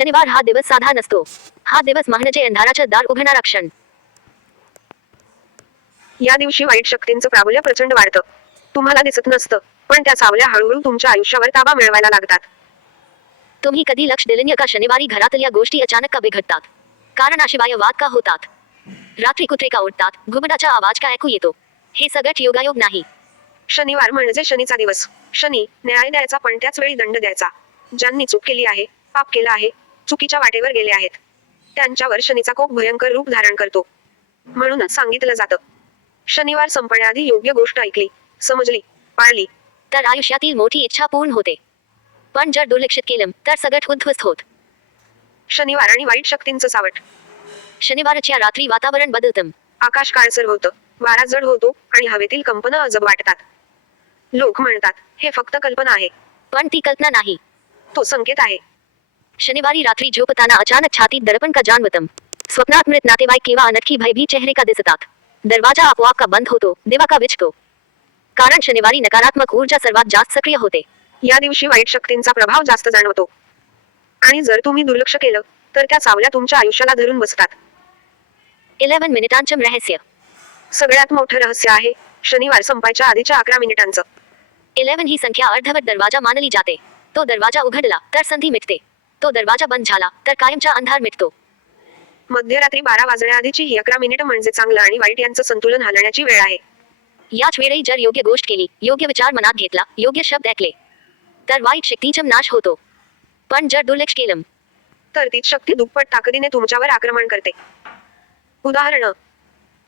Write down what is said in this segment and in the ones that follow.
शनिवार हा दिवस साधा नसतो. हा दिवस म्हणजे अंधाराचं दार उघडणारा क्षण. या दिवशी वाईट शक्तींचं प्राबल्य प्रचंड वाढतं. तुम्हाला दिसत नसतं पण त्या सावल्या हळूहळू तुमच्या आयुष्यावर ताबा मिळवायला लागतात. तुम्ही कधी लक्ष दिलं का शनिवारी घरातल्या गोष्टी अचानक का बिघडतात? कारणाशिवाय वाद का होतात? रात्री कुत्रे का उडतात? घुबडाचा आवाज का ऐकू येतो? हे सगळं योगायोग नाही. शनिवार म्हणजे शनीचा दिवस. शनी न्याय द्यायचा पण त्याच वेळी दंड द्यायचा. ज्यांनी चूक केली आहे पाप केलं आहे चुकीच्या वाटेवर गेले आहेत. त्यांच्यावर शनीचा कोप भयंकर रूप धारण करतो. म्हणूनच सांगितलं जातं. शनिवार संपण्याआधी योग्य गोष्ट ऐकली समजली पाळली. तर आयुष्यातील मोठी इच्छा पूर्ण होते. पण जर दुर्लक्षित केलं तर सगळं उद्ध्वस्त होत. शनिवार आणि वाईट शक्तींचं सावट. शनिवारच्या रात्री वातावरण बदलतं. आकाश काळसर होतं वारा जड होतो आणि हवेतील कंपनं अजब वाटतात. लोक म्हणतात हे फक्त कल्पना आहे. पण ती कल्पना नाही. तो संकेत आहे. शनिवारी रात्री झोपताना अचानक छातीत दडपण का जाणवतं स्वप्नात मृत नातेवाईक किंवा अनटकी भयभीत चेहरे का दिसतात. दरवाजा आपोआप का बंद होतो दिवा का विचतो. कारण शनिवारी नकारात्मक ऊर्जा सर्वात जास्त सक्रिय होते. या दिवशी वाईट शक्तींचा प्रभाव जास्त जाणवतो. आणि जर तुम्ही दुर्लक्ष केलं तर त्या सावल्या तुमच्या आयुष्याला धरून बसतात. इलेव्हन मिनिटांचं रहस्य. सगळ्यात मोठं रहस्य आहे शनिवार संपायच्या आधीच्या अकरा मिनिटांचं. इलेव्हन ही संख्या अर्धवट दरवाजा मानली जाते. तो दरवाजा उघडला तर संधी मिटते. तो दरवाजा बंद झाला तर कायमचा अंधार मिटतो. मध्यरात्री बारा वाजण्याआधीची ही अकरा मिनिटं म्हणजे चांगलं आणि वाईट यांचं संतुलन हलण्याची वेळ आहे. याच वेळी जर योग्य गोष्ट केली योग्य विचार मनात घेतला योग्य शब्द ऐकले तर वाईट शक्तीचा नाश होतो. पण जर दुर्लक्ष केलं. तर तीच शक्ती दुप्पट ताकदीने तुमच्यावर आक्रमण करते. उदाहरण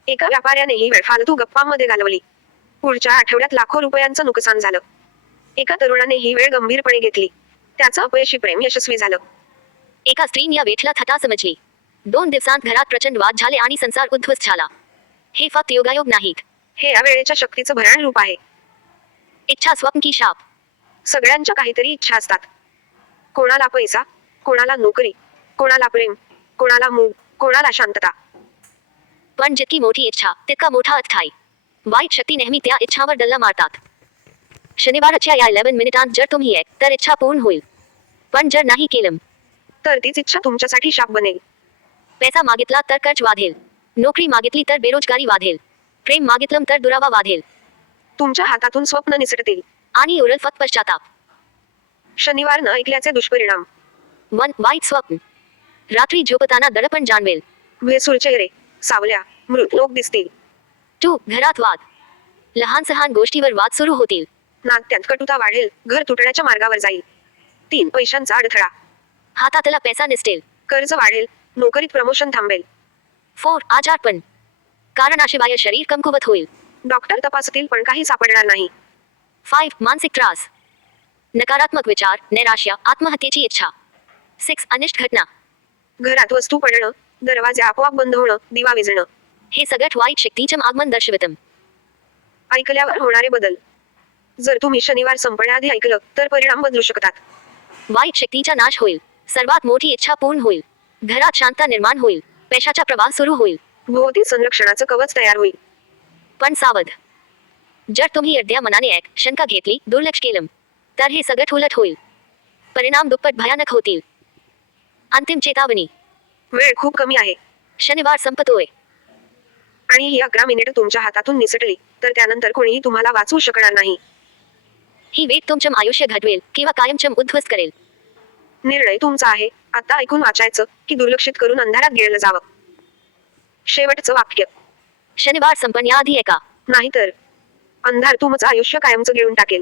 एका व्यापाऱ्याने ही वेळ फालतू गप्पांमध्ये घालवली. पुढच्या आठवड्यात लाखो रुपयांचं नुकसान झालं. एका तरुणाने ही वेळ गंभीरपणे घेतली. त्याचं अपयशी प्रेम यशस्वी झालं. एका स्त्रीने या वेठला थटा समजली. दोन दिवसांत घरात प्रचंड वाद झाले आणि संसार उद्ध्वस्त झाला. हे फक्त योगायोग नाहीत. हे या वेळेच्या शक्तीचं भयान रूप आहे. इच्छा स्वप्न की शाप. सगळ्यांच्या काहीतरी इच्छा असतात. कोणाला पैसा कोणाला नोकरी कोणाला प्रेम कोणाला मूग कोणाला शांतता. पण जितकी मोठी इच्छा तितका मोठा अस्थायी वाईट शक्ती नेहमी त्या इच्छावर डल्ला मारतात. शनिवारच्या या इलेव्हन मिनिटांत जर तुम्ही एक तर इच्छा पूर्ण होईल. पण जर नाही केलं तर तीच इच्छा तुमच्यासाठी शाप बनेल. पैसा मागितला तर कर्ज वाढेल. नोकरी मागितली तर बेरोजगारी वाढेल. प्रेम मागितलं तर दुरावा वाढेल. तुमच्या हातातून स्वप्न निसटतील. आणि उरल फक्त पश्चाताप. शनिवार न ऐकल्याचे दुष्परिणाम. मन वाईट स्वप्न. रात्री झोपताना दडपण जाणवेल. भेसूर चेहरे सावल्या मृत लोक दिसतील. टू घरात वाद. लहान सहान गोष्टीवर वाद सुरू होतील. नात्यात कटुता वाढेल. घर तुटण्याच्या मार्गावर जाईल. तीन पैशांचा अडथळा. हातातला पैसा निसटेल कर्ज वाढेल नोकरीत प्रमोशन थांबेल. फोर आजारपण कारणाशिवाय शरीर कमकुवत होईल. डॉक्टर तपासतील पण काही सापडणार नाही. फाईव्ह मानसिक त्रास. नकारात्मक विचार नैराश्य आत्महत्येची इच्छा. सिक्स अनिष्ट घटना. घरात वस्तू पडणं दरवाजे आपोआप बंद होणं दिवा विझणं. हे सगळ्यात वाईट शक्तीचं आगमन दर्शवितं. ऐकल्यावर होणारे बदल. जर तुम्ही शनिवार संपण्याआधी ऐकलं तर परिणाम बदलू शकतात. वाईट शक्तीचा नाश होईल. सर्वात मोठी इच्छा पूर्ण होईल. घरात शांतता निर्माण होईल. पैशाचा प्रवाह सुरू होईल. भोवती संरक्षणाचं कवच तयार होईल. पण सावध. जर तुम्ही अर्ध्या मनाने एक शंका घेतली दुर्लक्ष केलं तर हे सगळं उलट होईल. परिणाम दुप्पट भयानक होतील. अंतिम चेतावणी. वेळ खूप कमी आहे. शनिवार संपतोय. आणि ही अकरा मिनिटं तुमच्या हातातून निसटली तर त्यानंतर कोणीही तुम्हाला वाचवू शकणार नाही. ही वेट तुमचं आयुष्य घडवेल किंवा कायमचं उद्ध्वस्त करेल. निर्णय तुमचा आहे. आता ऐकून वाचायचं की दुर्लक्षित करून अंधारात गिळलं जावं. शेवटचं वाक्य. शनिवार संपण्याआधी एका नाहीतर अंधार तुमचं आयुष्य कायमचं गिळून टाकेल.